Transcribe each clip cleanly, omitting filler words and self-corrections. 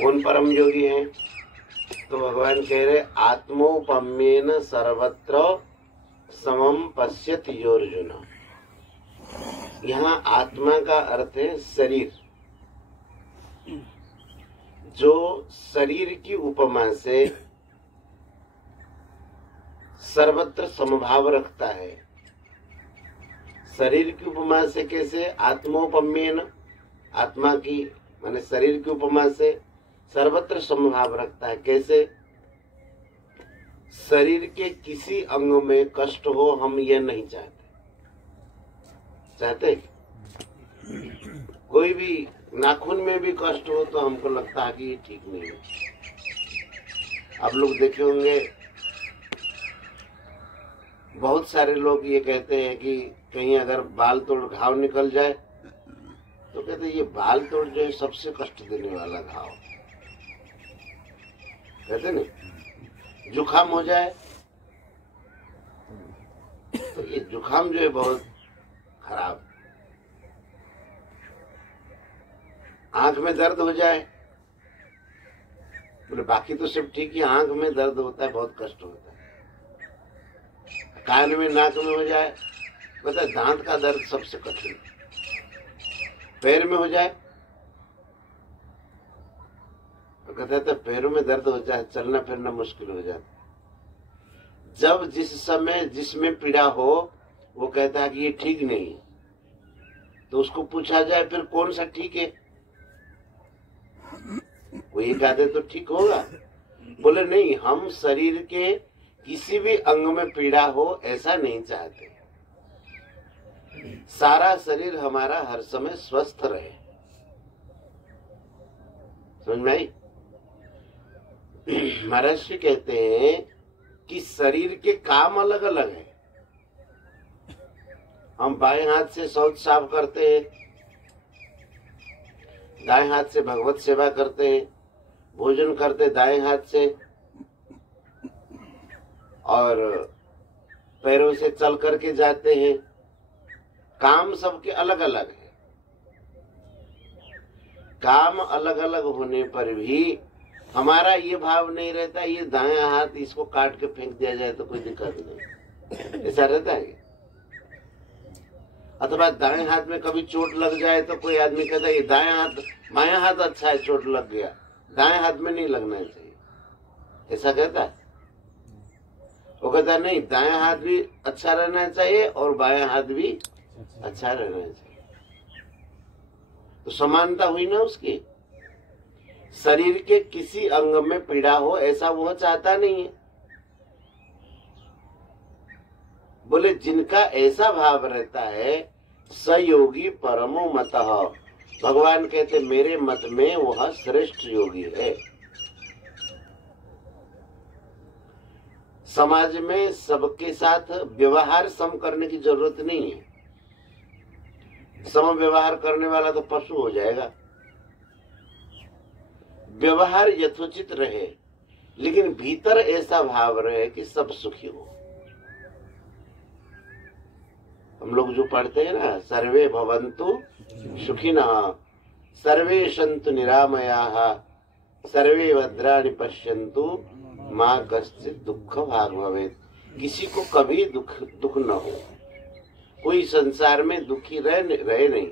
कौन परम योगी हैं? तो भगवान कह रहे आत्मोपम्येन सर्वत्र समम पश्यति यो अर्जुन। यहाँ आत्मा का अर्थ है शरीर। जो शरीर की उपमा से सर्वत्र समभाव रखता है। शरीर की उपमा से कैसे? आत्मोपम्येन, आत्मा की माने शरीर की उपमा से सर्वत्र समभाव रखता है। कैसे? शरीर के किसी अंग में कष्ट हो हम ये नहीं चाहते। चाहते? कोई भी नाखून में भी कष्ट हो तो हमको लगता है कि ये ठीक नहीं है। आप लोग देखे होंगे बहुत सारे लोग ये कहते हैं कि कहीं अगर बाल तोड़ घाव निकल जाए तो कहते हैं ये बाल तोड़ जो है सबसे कष्ट देने वाला घाव। कहते नहीं, जुखाम हो जाए तो ये जुखाम जो है बहुत खराब। आंख में दर्द हो जाए बोले बाकी तो सब ठीक है, आंख में दर्द होता है, बहुत कष्ट होता है। कान में नाक में हो जाए, पता है दांत का दर्द सबसे कठिन। पैर में हो जाए तो कहते हैं तो पैरों में दर्द हो जाए, चलना फिरना मुश्किल हो जाता। जब जिस समय जिसमें पीड़ा हो वो कहता है कि ये ठीक नहीं, तो उसको पूछा जाए फिर कौन सा ठीक है? कोई कह दे तो ठीक होगा। बोले नहीं, हम शरीर के किसी भी अंग में पीड़ा हो ऐसा नहीं चाहते। सारा शरीर हमारा हर समय स्वस्थ रहे। समझ में आई? महाराज जी कहते हैं कि शरीर के काम अलग अलग है। हम बाएं हाथ से शौच साफ करते हैं, दाएं हाथ से भगवत सेवा करते हैं, भोजन करते दाएं हाथ से, और पैरों से चल करके जाते हैं। काम सबके अलग अलग है। काम अलग अलग होने पर भी हमारा ये भाव नहीं रहता ये दायां हाथ इसको काट के फेंक दिया जाए तो कोई दिक्कत नहीं, ऐसा रहता है। अथवा दाएं हाथ में कभी चोट लग जाए तो कोई आदमी कहता है ये दायां हाथ, बायां हाथ अच्छा है, चोट लग गया, दाएं हाथ में नहीं लगना चाहिए, ऐसा कहता है। वो कहता है नहीं, दायां हाथ भी अच्छा रहना चाहिए और बायां हाथ भी अच्छा रहना चाहिए। तो समानता हुई ना उसकी। शरीर के किसी अंग में पीड़ा हो ऐसा वह चाहता नहीं है। बोले जिनका ऐसा भाव रहता है सयोगी परमो मतः, भगवान कहते मेरे मत में वह श्रेष्ठ योगी है। समाज में सबके साथ व्यवहार सम करने की जरूरत नहीं है। सम व्यवहार करने वाला तो पशु हो जाएगा। व्यवहार यथोचित रहे लेकिन भीतर ऐसा भाव रहे कि सब सुखी हो। हम लोग जो पढ़ते हैं ना, सर्वे भवन्तु सुखिनः सर्वे सन्तु निरामयाः सर्वे भद्राणि पश्यन्तु माँ कश्चित् दुःख भाग् भवेत्। किसी को कभी दुख न हो, कोई संसार में दुखी रहे नहीं।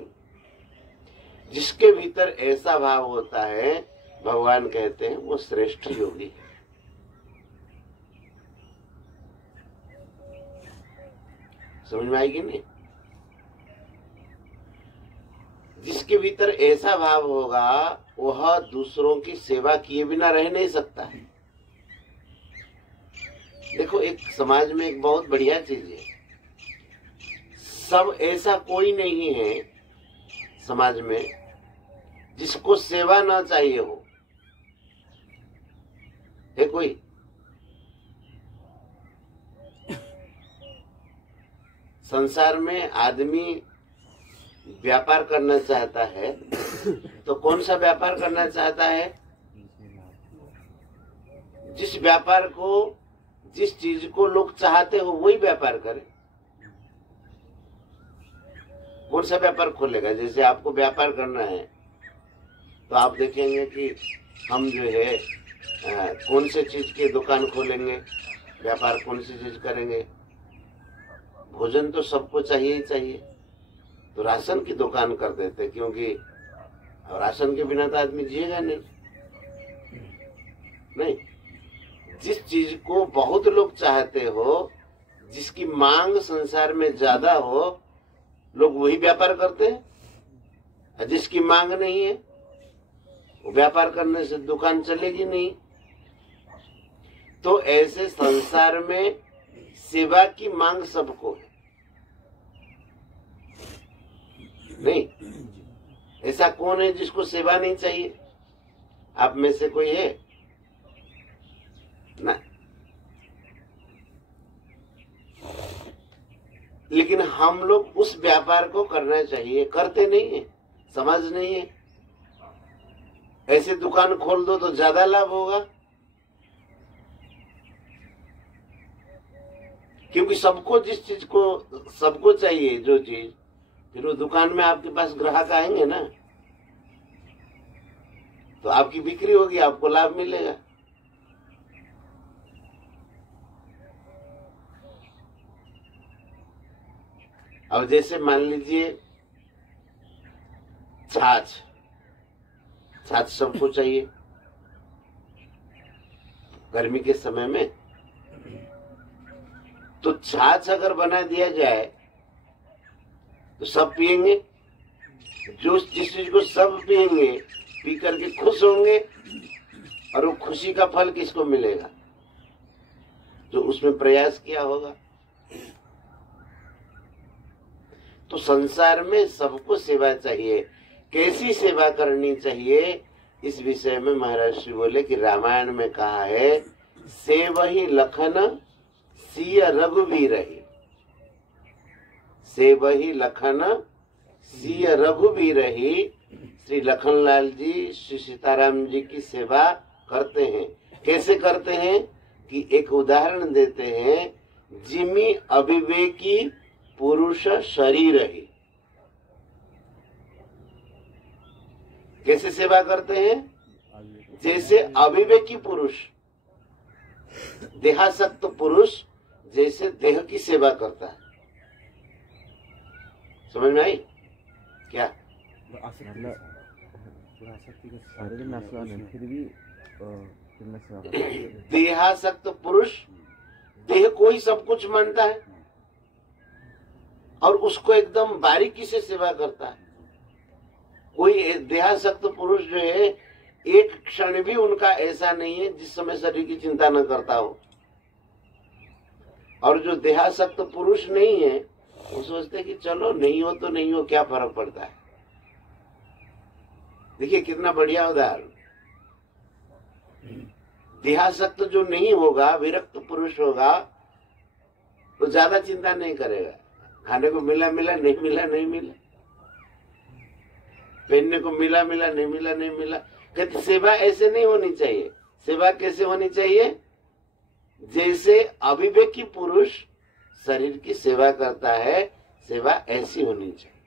जिसके भीतर ऐसा भाव होता है भगवान कहते हैं वो श्रेष्ठ योगी है। समझ में आएगी नहीं? जिसके भीतर ऐसा भाव होगा वह दूसरों की सेवा किए बिना रह नहीं सकता है। देखो एक समाज में एक बहुत बढ़िया चीज है, सब ऐसा कोई नहीं है समाज में जिसको सेवा ना चाहिए हो। है कोई? संसार में आदमी व्यापार करना चाहता है तो कौन सा व्यापार करना चाहता है? जिस व्यापार को, जिस चीज को लोग चाहते हो वही व्यापार करे। कौन सा व्यापार खोलेगा? जैसे आपको व्यापार करना है तो आप देखेंगे कि हम जो है कौन से चीज की दुकान खोलेंगे, व्यापार कौन सी चीज करेंगे। भोजन तो सबको चाहिए ही चाहिए, तो राशन की दुकान कर देते, क्योंकि राशन के बिना तो आदमी जिएगा नहीं। जिस चीज को बहुत लोग चाहते हो, जिसकी मांग संसार में ज्यादा हो, लोग वही व्यापार करते हैं। जिसकी मांग नहीं है, वो व्यापार करने से दुकान चलेगी नहीं। तो ऐसे संसार में सेवा की मांग सबको है। नहीं, ऐसा कौन है जिसको सेवा नहीं चाहिए? आप में से कोई है ना? लेकिन हम लोग उस व्यापार को करना चाहिए, करते नहीं है, समझ नहीं है। ऐसे दुकान खोल दो तो ज्यादा लाभ होगा, क्योंकि सबको जिस चीज को सबको चाहिए जो चीज, फिर वो दुकान में आपके पास ग्राहक आएंगे ना, तो आपकी बिक्री होगी, आपको लाभ मिलेगा। अब जैसे मान लीजिए छाछ सबको चाहिए गर्मी के समय में, तो छाछ अगर बना दिया जाए तो सब पिएंगे। जिस चीज को सब पिएंगे, पी करके खुश होंगे, और वो खुशी का फल किसको मिलेगा? जो उसमें प्रयास किया होगा। तो संसार में सबको सेवा चाहिए। कैसी सेवा करनी चाहिए, इस विषय में महाराज श्री बोले कि रामायण में कहा है, सेवहि लखन सिय रघुवीर ही। सेवहि लखन सिय रघुवीर ही। श्री लखनलाल जी श्री सीताराम जी की सेवा करते हैं। कैसे करते हैं कि एक उदाहरण देते हैं, जिमि अविवेकी पुरुष शरीर ही। कैसे सेवा करते हैं? जैसे अविवेकी पुरुष, देहासक्त पुरुष जैसे देह की सेवा करता है। समझ में आई क्या? देहासक्त पुरुष देह को ही सब कुछ मानता है और उसको एकदम बारीकी से सेवा करता है। कोई देहासक्त पुरुष जो है, एक क्षण भी उनका ऐसा नहीं है जिस समय शरीर की चिंता न करता हो। और जो देहासक्त पुरुष नहीं है, वो सोचते कि चलो नहीं हो तो नहीं हो, क्या फर्क पड़ता है। देखिए कितना बढ़िया उदाहरण। देहासक्त जो नहीं होगा, विरक्त पुरुष होगा, तो ज्यादा चिंता नहीं करेगा। खाने को मिला मिला, नहीं मिला नहीं मिला, पहनने को मिला मिला, नहीं मिला नहीं मिला। कहते सेवा ऐसे नहीं होनी चाहिए। सेवा कैसे होनी चाहिए? जैसे अविवेकी पुरुष शरीर की सेवा करता है, सेवा ऐसी होनी चाहिए।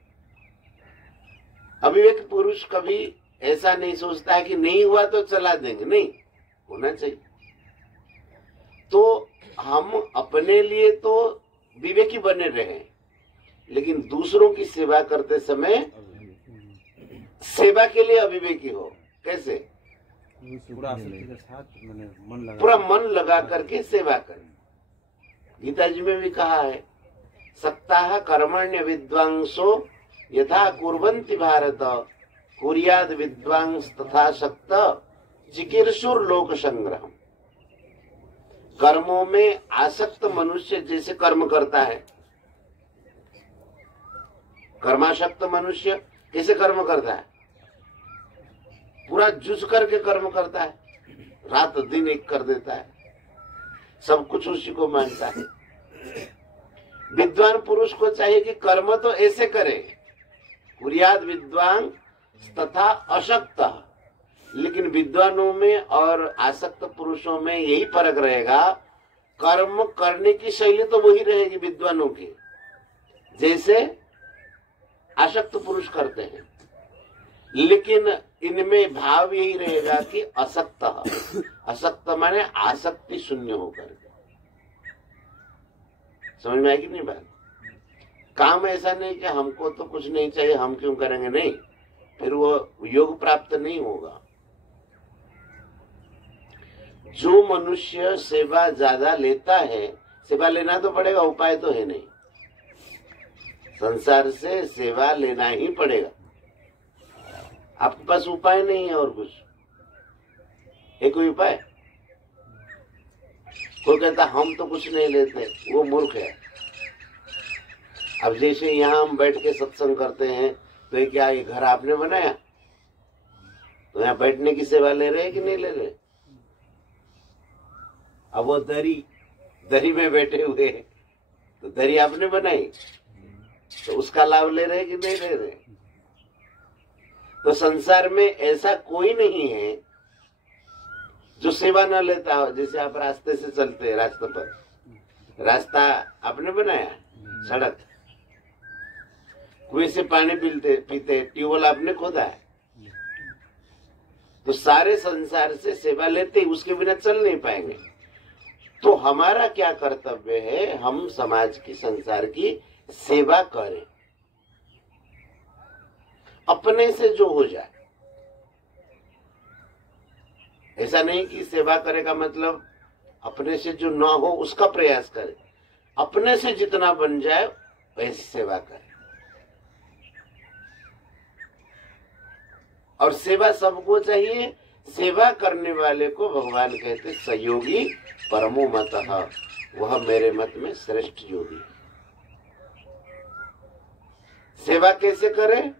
अविवेक पुरुष कभी ऐसा नहीं सोचता है कि नहीं हुआ तो चला देंगे, नहीं, होना चाहिए। तो हम अपने लिए तो विवेकी बने रहे, लेकिन दूसरों की सेवा करते समय सेवा के लिए अविवेकी हो। कैसे? पूरा मन लगा करके सेवा करें। गीता जी में भी कहा है, सक्ताः कर्मण्य विद्वांसो यथा कुर्वन्ति भारत, कुर्याद विद्वांस तथा शक्त चिकीर्षुर लोक संग्रह। कर्मों में आसक्त मनुष्य जैसे कर्म करता है, कर्माशक्त मनुष्य कैसे कर्म करता है? पूरा जुझ करके कर्म करता है, रात दिन एक कर देता है, सब कुछ उसी को मानता है। विद्वान पुरुष को चाहिए कि कर्म तो ऐसे करे, कुर्याद विद्वान तथा अशक्त। लेकिन विद्वानों में और आसक्त पुरुषों में यही फर्क रहेगा, कर्म करने की शैली तो वही रहेगी विद्वानों की, जैसे आसक्त पुरुष करते हैं। लेकिन इनमें भाव यही रहेगा कि असक्त, असक्त माने आसक्ति शून्य होकर। समझ में आएगी नहीं बात? काम ऐसा नहीं कि हमको तो कुछ नहीं चाहिए, हम क्यों करेंगे, नहीं, फिर वो योग प्राप्त नहीं होगा। जो मनुष्य सेवा ज्यादा लेता है, सेवा लेना तो पड़ेगा, उपाय तो है नहीं, संसार से सेवा लेना ही पड़ेगा, आपके पास उपाय नहीं है और कुछ है। कोई उपाय? कोई कहता हम तो कुछ नहीं लेते, वो मूर्ख है। अब जैसे यहाँ हम बैठ के सत्संग करते हैं, तो ये क्या ये घर आपने बनाया? तो यहाँ बैठने की सेवा ले रहे हैं कि नहीं ले रहे? अब वो दरी में बैठे हुए, तो दरी आपने बनाई, तो उसका लाभ ले रहे कि नहीं ले रहे? तो संसार में ऐसा कोई नहीं है जो सेवा न लेता हो। जैसे आप रास्ते से चलते हैं, रास्ते पर, रास्ता आपने बनाया, सड़क, कुएं से पानी पीते, ट्यूबवेल आपने खोदा है, तो सारे संसार से सेवा लेते ही, उसके बिना चल नहीं पाएंगे। तो हमारा क्या कर्तव्य है? हम समाज की, संसार की सेवा करें, अपने से जो हो जाए। ऐसा नहीं कि सेवा करेगा मतलब अपने से जो ना हो उसका प्रयास करे, अपने से जितना बन जाए वैसी सेवा करे। और सेवा सबको चाहिए, सेवा करने वाले को भगवान कहते सहयोगी परमो मतः, वह मेरे मत में श्रेष्ठ योगी। सेवा कैसे करें?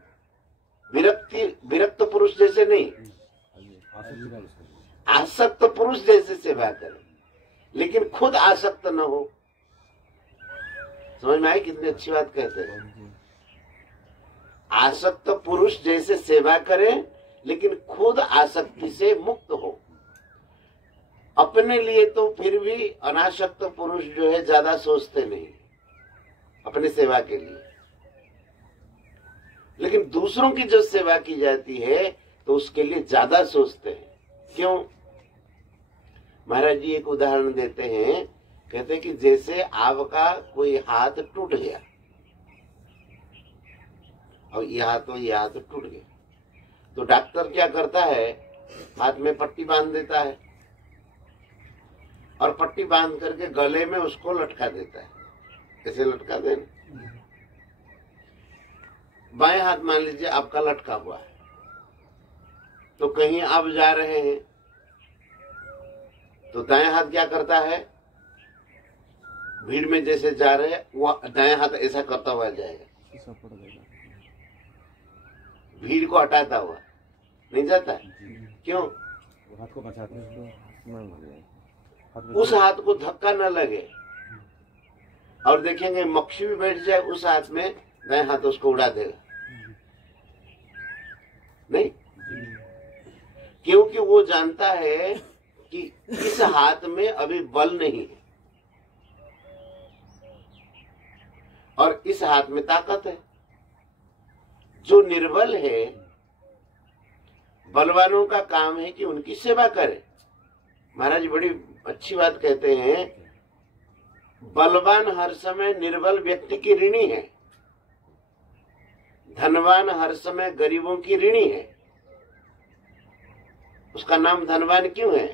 विरक्त पुरुष जैसे नहीं, आसक्त पुरुष जैसे सेवा करें, लेकिन खुद आसक्त न हो। समझ में आई कितनी अच्छी बात कहते हैं? आसक्त पुरुष जैसे सेवा करें, लेकिन खुद आसक्ति से मुक्त हो। अपने लिए तो फिर भी अनासक्त पुरुष जो है ज्यादा सोचते नहीं अपने सेवा के लिए, लेकिन दूसरों की जो सेवा की जाती है तो उसके लिए ज्यादा सोचते हैं। क्यों? महाराज जी एक उदाहरण देते हैं, कहते हैं कि जैसे आपका कोई हाथ टूट गया, और ये हाथ टूट गया, तो डॉक्टर क्या करता है? हाथ में पट्टी बांध देता है, और पट्टी बांध करके गले में उसको लटका देता है। कैसे लटका देना? बाएं हाथ मान लीजिए आपका लटका हुआ है, तो कहीं आप जा रहे हैं तो दाएं हाथ क्या करता है? भीड़ में जैसे जा रहे हैं, वो दाएं हाथ ऐसा करता हुआ जाएगा, भीड़ को हटाता हुआ नहीं जाता। क्यों? हाथ को बचाते हैं, उस हाथ को धक्का न लगे। और देखेंगे मक्खी भी बैठ जाए उस हाथ में, दाएं हाथ उसको उड़ा देगा नहीं, क्योंकि वो जानता है कि इस हाथ में अभी बल नहीं है और इस हाथ में ताकत है। जो निर्बल है, बलवानों का काम है कि उनकी सेवा करे। महाराज बड़ी अच्छी बात कहते हैं, बलवान हर समय निर्बल व्यक्ति की ऋणी है, धनवान हर समय गरीबों की ऋणी है। उसका नाम धनवान क्यों है?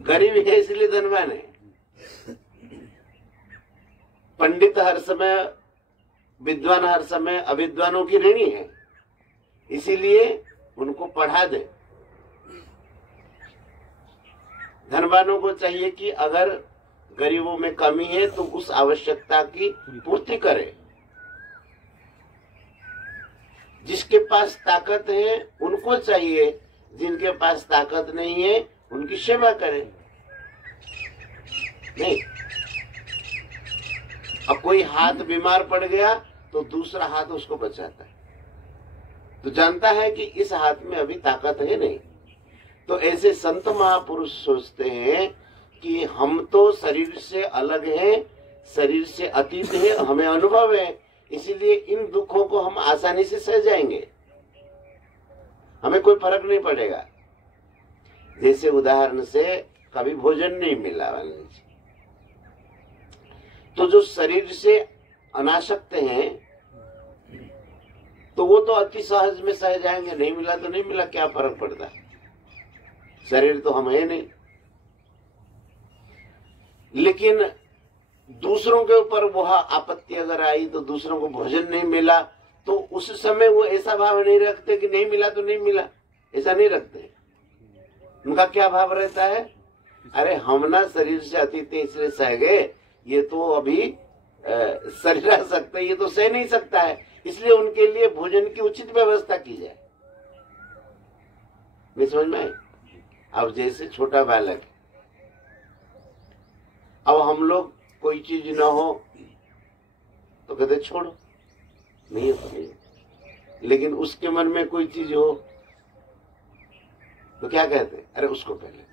गरीब है इसलिए धनवान है। पंडित हर समय, विद्वान हर समय अविद्वानों की ऋणी है, इसीलिए उनको पढ़ा दे। धनवानों को चाहिए कि अगर गरीबों में कमी है तो उस आवश्यकता की पूर्ति करे। जिसके पास ताकत है उनको चाहिए, जिनके पास ताकत नहीं है उनकी सेवा करें। नहीं, अब कोई हाथ बीमार पड़ गया तो दूसरा हाथ उसको बचाता है, तो जानता है कि इस हाथ में अभी ताकत है नहीं। तो ऐसे संत महापुरुष सोचते हैं कि हम तो शरीर से अलग हैं, शरीर से अतीत है, हमें अनुभव है, इसीलिए इन दुखों को हम आसानी से सह जाएंगे, हमें कोई फर्क नहीं पड़ेगा। जैसे उदाहरण से कभी भोजन नहीं मिला मान लीजिए, तो जो शरीर से अनासक्त हैं तो वो तो अति सहज में सह जाएंगे, नहीं मिला तो नहीं मिला, क्या फर्क पड़ता, शरीर तो हम है नहीं। लेकिन दूसरों के ऊपर वह आपत्ति अगर आई, तो दूसरों को भोजन नहीं मिला, तो उस समय वो ऐसा भाव नहीं रखते कि नहीं मिला तो नहीं मिला, ऐसा नहीं रखते। उनका क्या भाव रहता है, अरे हम ना शरीर से अतीत इसलिए सह गए, ये तो अभी शरीर आ सकता है, ये तो सह नहीं सकता है, इसलिए उनके लिए भोजन की उचित व्यवस्था की जाए। नहीं समझ में आए? अब जैसे छोटा बालक, अब हम लोग कोई चीज ना हो तो कहते छोड़ो, नहीं हो नहीं, लेकिन उसके मन में कोई चीज हो तो क्या कहते, अरे उसको पहले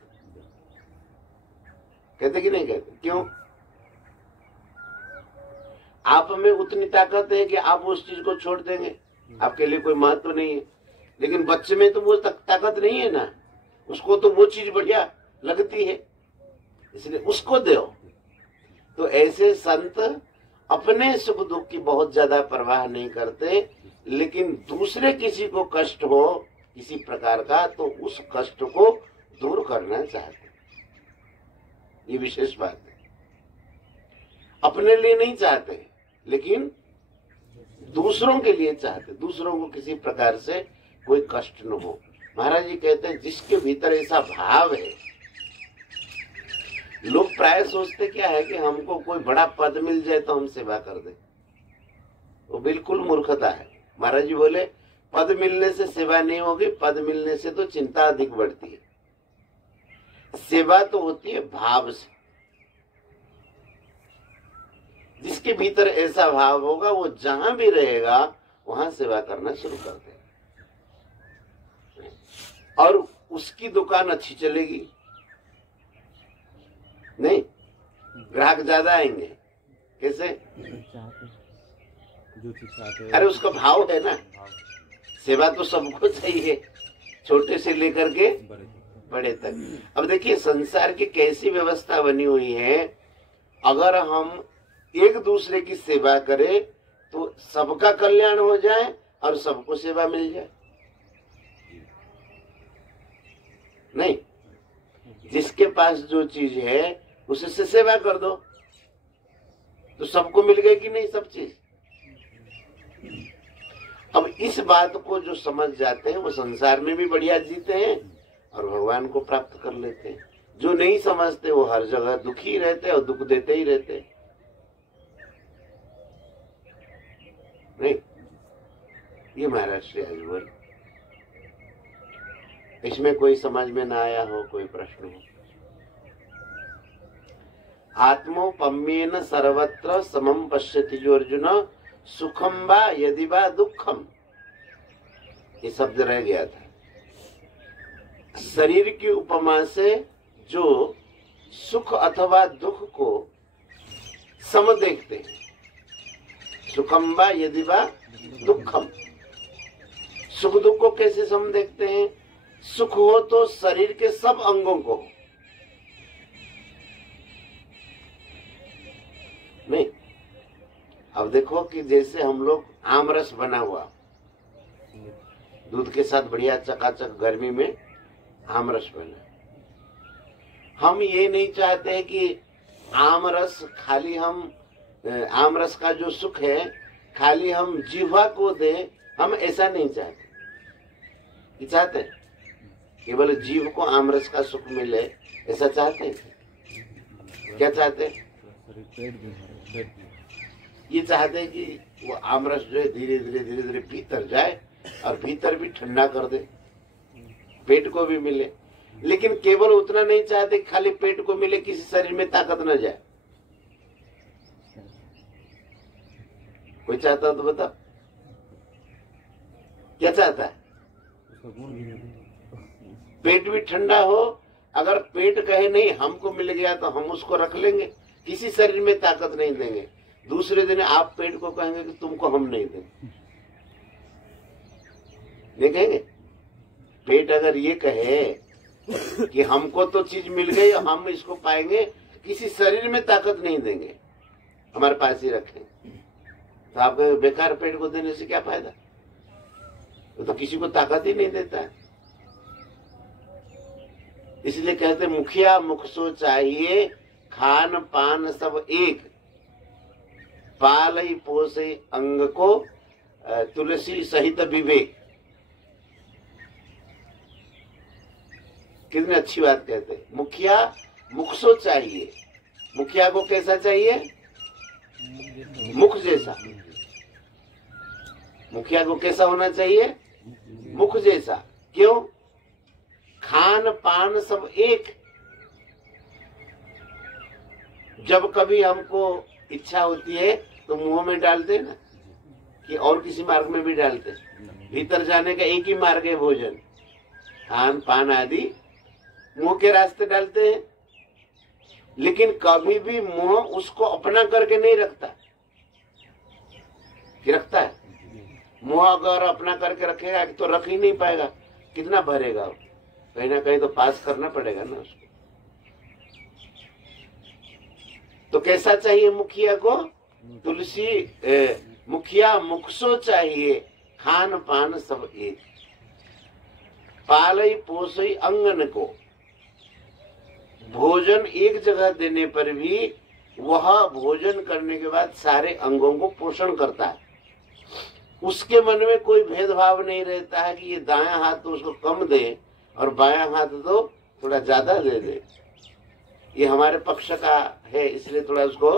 कहते कि नहीं कहते, क्यों? आप में उतनी ताकत है कि आप उस चीज को छोड़ देंगे, आपके लिए कोई महत्व नहीं है। लेकिन बच्चे में तो वो ताकत नहीं है ना, उसको तो वो चीज बढ़िया लगती है, इसलिए उसको दो। तो ऐसे संत अपने सुख दुख की बहुत ज्यादा परवाह नहीं करते, लेकिन दूसरे किसी को कष्ट हो किसी प्रकार का तो उस कष्ट को दूर करना चाहते, ये विशेष बात है। अपने लिए नहीं चाहते, लेकिन दूसरों के लिए चाहते, दूसरों को किसी प्रकार से कोई कष्ट न हो। महाराज जी कहते हैं जिसके भीतर ऐसा भाव है, लोग प्राय सोचते क्या है कि हमको कोई बड़ा पद मिल जाए तो हम सेवा कर दे, वो बिल्कुल मूर्खता है। महाराज जी बोले पद मिलने से सेवा नहीं होगी, पद मिलने से तो चिंता अधिक बढ़ती है। सेवा तो होती है भाव से, जिसके भीतर ऐसा भाव होगा वो जहां भी रहेगा वहां सेवा करना शुरू कर देगा, और उसकी दुकान अच्छी चलेगी, नहीं ग्राहक ज्यादा आएंगे। कैसे? अरे उसका भाव है ना, सेवा तो सबको चाहिए, छोटे से लेकर के बड़े तक। अब देखिए संसार की कैसी व्यवस्था बनी हुई है, अगर हम एक दूसरे की सेवा करें तो सबका कल्याण हो जाए और सबको सेवा मिल जाए। नहीं, जिसके पास जो चीज है उससे सेवा कर दो तो सबको मिल गई कि नहीं सब चीज। अब इस बात को जो समझ जाते हैं वो संसार में भी बढ़िया जीते हैं और भगवान को प्राप्त कर लेते हैं। जो नहीं समझते वो हर जगह दुखी रहते और दुख देते ही रहते। नहीं, ये महाराज श्री आज बोल, इसमें कोई समझ में ना आया हो, कोई प्रश्न हो? आत्मोपम्येन सर्वत्र समम पश्यति जो अर्जुन सुखम वा यदि वा दुखम, ये शब्द रह गया था। शरीर की उपमा से जो सुख अथवा दुख को सम देखते हैं, सुखम वा यदि वा दुखम, सुख दुख को कैसे सम देखते हैं? सुख हो तो शरीर के सब अंगों को, नहीं। अब देखो कि जैसे हम लोग आम रस बना हुआ दूध के साथ बढ़िया चकाचक गर्मी में आम रस बना, हम ये नहीं चाहते कि आम रस खाली हम आम रस का जो सुख है खाली हम जीवा को दें, हम ऐसा नहीं चाहते। ये चाहते हैं केवल जीव को आम रस का सुख मिले, ऐसा चाहते हैं? क्या चाहते हैं? ये चाहते हैं कि वो आमरस जो है धीरे धीरे भीतर जाए और भीतर भी ठंडा कर दे, पेट को भी मिले। लेकिन केवल उतना नहीं चाहते खाली पेट को मिले, किसी शरीर में ताकत न जाए। कोई चाहता तो बता, क्या चाहता है? पेट भी ठंडा हो। अगर पेट कहे नहीं हमको मिल गया तो हम उसको रख लेंगे, किसी शरीर में ताकत नहीं देंगे। दूसरे दिन आप पेट को कहेंगे कि तुमको हम नहीं देंगे, नहीं कहेंगे? पेट अगर ये कहे कि हमको तो चीज मिल गई, हम इसको पाएंगे, किसी शरीर में ताकत नहीं देंगे, हमारे पास ही रखेंगे, तो आप कहेंगे बेकार पेट को देने से क्या फायदा, वो तो किसी को ताकत ही नहीं देता है। इसलिए कहते मुखिया मुख सो चाहिए, खान पान सब एक, पालई पोसे अंग को, तुलसी सहित विवेक। कितनी अच्छी बात कहते हैं। मुखिया मुख सो चाहिए, मुखिया को कैसा चाहिए? मुख जैसा। मुखिया को कैसा होना चाहिए? मुख जैसा। क्यों? खान पान सब एक। जब कभी हमको इच्छा होती है तो मुंह में डालते ना, कि और किसी मार्ग में भी डालते? भीतर जाने का एक ही मार्ग है, भोजन, खान पान आदि मुंह के रास्ते डालते हैं। लेकिन कभी भी मुंह उसको अपना करके नहीं रखता, कि रखता है? मुंह अगर अपना करके रखेगा तो रख ही नहीं पाएगा, कितना भरेगा? कहीं ना कहीं तो पास करना पड़ेगा ना उसको। तो कैसा चाहिए मुखिया को? तुलसी मुखिया मुखसो चाहिए, खान पान सब एक, पालई पोसई अंगन को। भोजन एक जगह देने पर भी वह भोजन करने के बाद सारे अंगों को पोषण करता है। उसके मन में कोई भेदभाव नहीं रहता है कि ये दायां हाथ तो उसको कम दे और बायां हाथ तो थोड़ा ज्यादा दे दे, ये हमारे पक्ष का है इसलिए थोड़ा उसको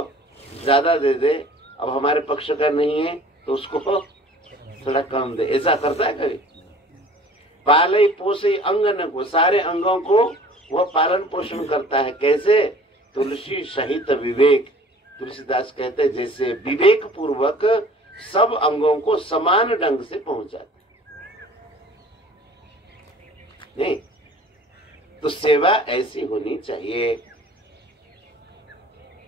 ज्यादा दे दे, अब हमारे पक्ष का नहीं है तो उसको थोड़ा कम दे। ऐसा करता है कभी? पालई पोसे अंगन को, सारे अंगों को वह पालन पोषण करता है। कैसे? तुलसी सहित विवेक। तुलसीदास कहते हैं जैसे विवेक पूर्वक सब अंगों को समान ढंग से पहुंचाते। नहीं तो सेवा ऐसी होनी चाहिए,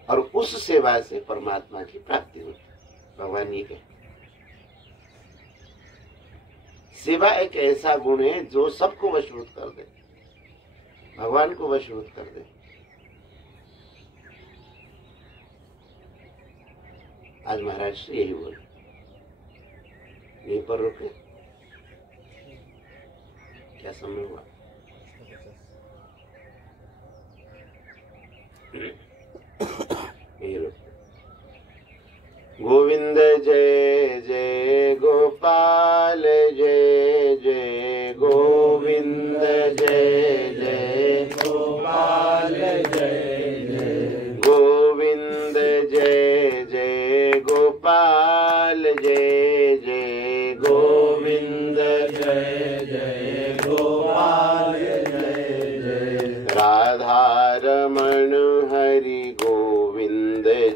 और उस सेवा से परमात्मा की प्राप्ति होती है। भगवान ये कहते सेवा एक ऐसा गुण है जो सबको वशीभूत कर दे, भगवान को वशीभूत कर दे। आज महाराज से यही बोले, यहीं पर रुके, क्या समय हुआ? यही रुके। गोविंद जय जय गोपाल जय जय गोविंद जय जय गोपाल जय जय गोविंद जय जय गोपाल जय जय गोविंद जय जय गोपाल जय जय राधा रमण हरि गोविंद जय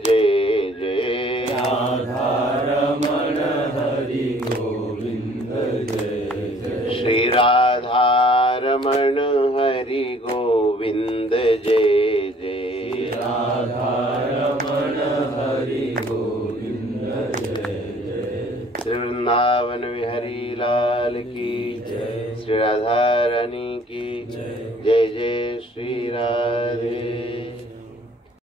जय राधा रमण हरि गोविंद जय जय श्री राधा रमण हरि गोविंद जय जय राधा रमण हरि